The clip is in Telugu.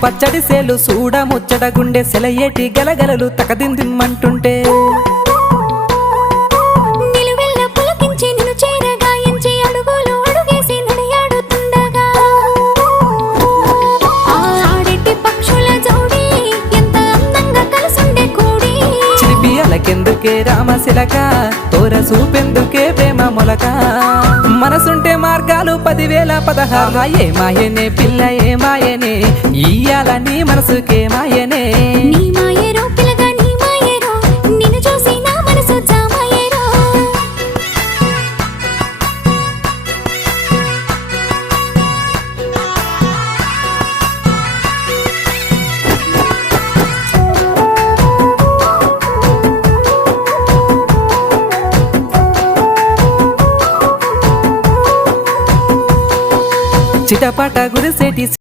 పచ్చడి సేలు సూడ ముచ్చట గుండె సెలయేటి గలగలలు తకదిందిమ్మంటుంటే కెందుకే రామశిలక తోర సూపెందుకే ప్రేమ మొలక మనసుంటే మార్గాలు 10,016 ఏ మాయనే పిల్ల ఏ మాయనే ఇయ్యాల నీ మనసుకే మాయనే నీ మాయరో పిల్లగా నీ మాయరో నిన్ను చూసి నా మనసు జామాయరో చిటపట గురిసేటి